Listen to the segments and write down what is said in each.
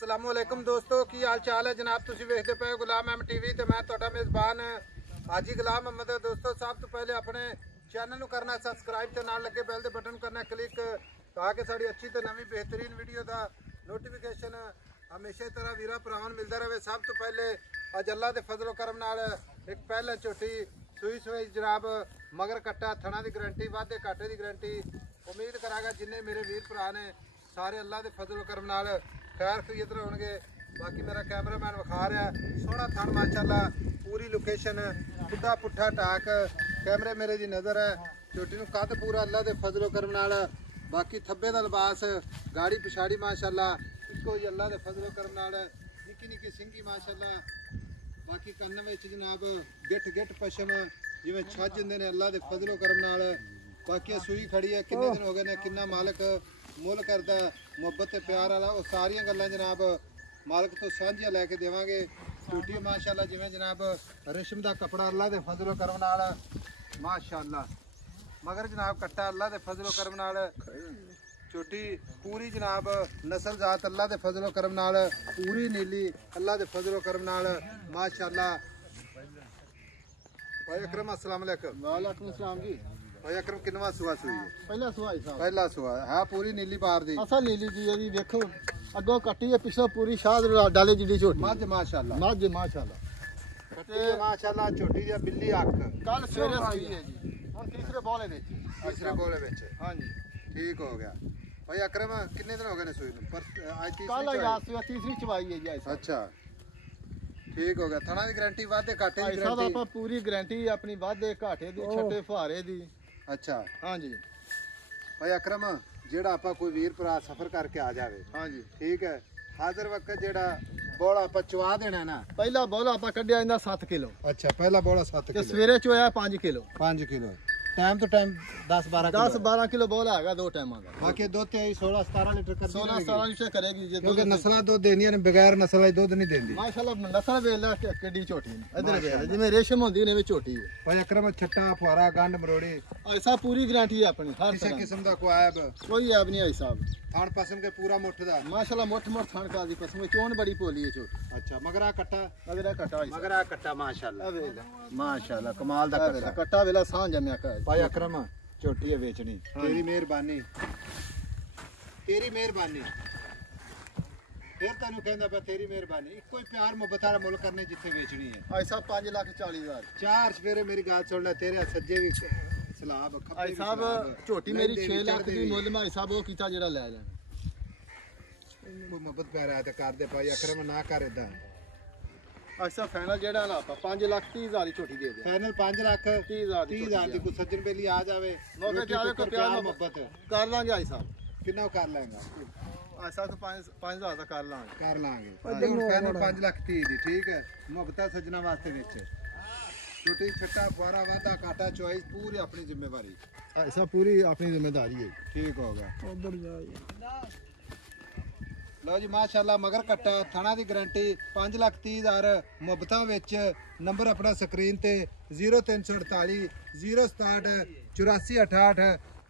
अस्सलामुअलैकुम दोस्तों की हाल चाल है जनाब। तुसी वेखदे पे गुलाम अहमद टीवी ते मैं तुहाडा मेज़बान हाजी गुलाम अहमद। दोस्तों सब तो पहले अपने चैनल करना सबसक्राइब ते नाल लगे बैल दे बटन करना क्लिक ताकि साड़ी अच्छी ते नवी बेहतरीन वीडियो का नोटिफिकेशन हमेशा ही तरह वीरा भरावां मिलता रहे। सब तो पहले अज अल्लाह के फजलो करम नाल एक पहले झोटी सूई सूई जनाब मगर कट्टा थना की गारंटी वाधे घाटे की गारंटी। उम्मीद करांगा जिन्ने मेरे वीर भरा ने सारे अल्लाह के फजलो करम नाल खैर खरीद होंगे। बाकी मेरा कैमरामैन विखा रहा सोहना थन माशाल्लाह पूरी लोकेशन बुढ़ा पुट्ठा टाक कैमरे मेरे की नज़र है। झोटी नूं कद पूरा अल्लाह के फजलो करम नाल। बाकी थब्बे का लिबास गाड़ी पिछाड़ी माशाल्लाह इसको ही अल्लाह के फजलो करम नाल निक्की निक्की सिंगी माशाल्लाह। बाकी कन्न में जनाब गिट गिट पशम जिवें छज हुंदे ने अल्लाह के फजलो करम नाल। बाकी सूई खड़ी है किन्ने दिन हो गए ने किन्ना मालक मुल करदा मुहब्बत प्यार वाला वो सारियां गल्लां जनाब मालक तो सांझियां लैके देवांगे। झूठी माशाल्लाह जिवें जनाब रेशम का कपड़ा अल्लाह के फजलो करम नाल माशाल्लाह। मगर जनाब कट्टा अल्लाह के फजलो करम नाल झूठी पूरी जनाब नस्ल जात अल्लाह के फजलो करम नाल पूरी नीली अल्लाह के फजलो करम नाल माशाल्लाह। भाई अकरम अस्सलाम वालेकुम। वालेकुम अस्सलाम जी। भाई अकरम किनवा सुआ सुई है? पहला सुआ ही साहब। पहला सुआ है पूरी नीली बार दी असल नीली जी ये देखो अगो कट्टी है पिछला पूरी शाद डाले जिडी छोटी मझ माशाल्लाह मझ माशाल्लाह कट्टी है माशाल्लाह छोटी जी बिल्ली अख कल सवेरे सुई है जी हुन तीसरे बॉले विच तीसरे बोले विच। हां जी ठीक हो गया। भाई अकरम कितने दिन हो गए ने सुई नूं? पर आज कल तीसरी रात सुई तीसरी चवाई है जी ऐसा। अच्छा ठीक हो गया। थना की गारंटी वादे घाटे की साहब गारंटी आप पूरी गारंटी अपनी वादे घाटे दी छट्टे फुहारे दी। अच्छा हां जी भाई अकरम जेड़ा आपा कोई वीर भरा सफर करके आ जावे हां जी ठीक है हाजिर वक्त जेड़ा बोला आपा चवा देना ना पहला बॉला आप कड्डिया इंदा 7 किलो। अच्छा पहला बोला 7 ते किलो सवेरे चोया 5 किलो 5 किलो टाइम तो टाइम 10-12 किलो बॉला हैगा दो टाइमां दा। बाकी दूध ते 16-17 लीटर कर 16-17 लीटर करेगी जे क्योंकि नस्लां दूध देनियां ने बगैर नस्ल दी दूध नहीं देंदी। माशाल्लाह नस्ल वेला केडी झोटी इधर वेला जिवें रेशम होंदी ने वे झोटी है। भाई अकरम छट्टा फुआरा गंड मरोड़ी ऐसा पूरी गारंटी है अपनी हर किसी तरह किस्म का कोई ऐब कोई ऐब नहीं है साहब। थान पसम के पूरा मुठ दा माशाल्लाह मोट मोट थान का दी कसम चोन बड़ी पोली है छोटी। अच्छा मगर आ कट्टा माशाल्लाह माशाल्लाह कमाल दा कट्टा कट्टा वेला सांझ जमया का भाई अकरम झोटी है बेचनी तेरी मेहरबानी फिर तेन कहंदा पे तेरी मेहरबानी कोई प्यार मुहब्बत वाला मुल करने जिथे बेचनी है। ऐसा 5,40,000 चार सवेरे मेरी गाल सुन ले तेरे सज्जे भी सलाब खब्बे आई साहब झोटी मेरी 6 लाख दी मुल में आई साहब वो कीता जेड़ा ले लेना कोई मुहब्बत प्यार आया तो कर दे भाई अकरम ना कर इदा। ऐसा फाइनल जेड़ा ना आप 5,30,000 की झोटी दे दे। फाइनल 5,30,000 दी कोई सज्जन बेली आ जावे मौके ते आवे को प्यार मुहब्बत कर लांगे आई साहब। कितना कर लेगा ऐसा तो 5,000 का कर लांगे फाइनल 5,30,000 दी ठीक है मुहब्बत सज्जना वास्ते विच छोटी छट्टा फुआरा वादा काटा चॉइस पूरी अपनी जिम्मेवारी ऐसा पूरी अपनी जिम्मेदारी है। ठीक होगा उधर जाओ लो जी माशाल्लाह मगर कट्टा थाना की गारंटी 5,30,000 मुहब्बतां विच। नंबर अपना स्क्रीन ते 0348 067 8468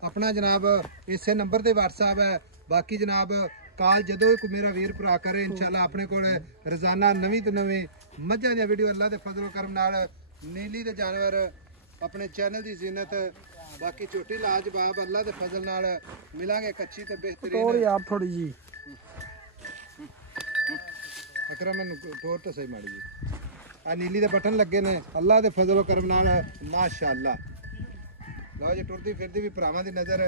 अपना जनाब इसे नंबर ते व्हाट्सएप है। बाकी जनाब काल जदों कोई मेरा वीर भरा करे इंशाल्लाह अपने कोल रोजाना नवीं तो नवीं मझां दी वीडियो अल्लाह दे फजलो करम नाल नीली दे जानवर अपने चैनल की जीनत। बाकी झोटी लाजवाब अल्लाह दे फजल नाल मिलांगे कच्ची ते बेहतरीन आप थोड़ी जी अकरम टोर तो सही माड़ी जी आ नीली दे बटन लगे ने अल्लाह दे फजलो करम नाल माशाल्लाह। लो जी टुरदी फिरदी भी भरावां दी नज़र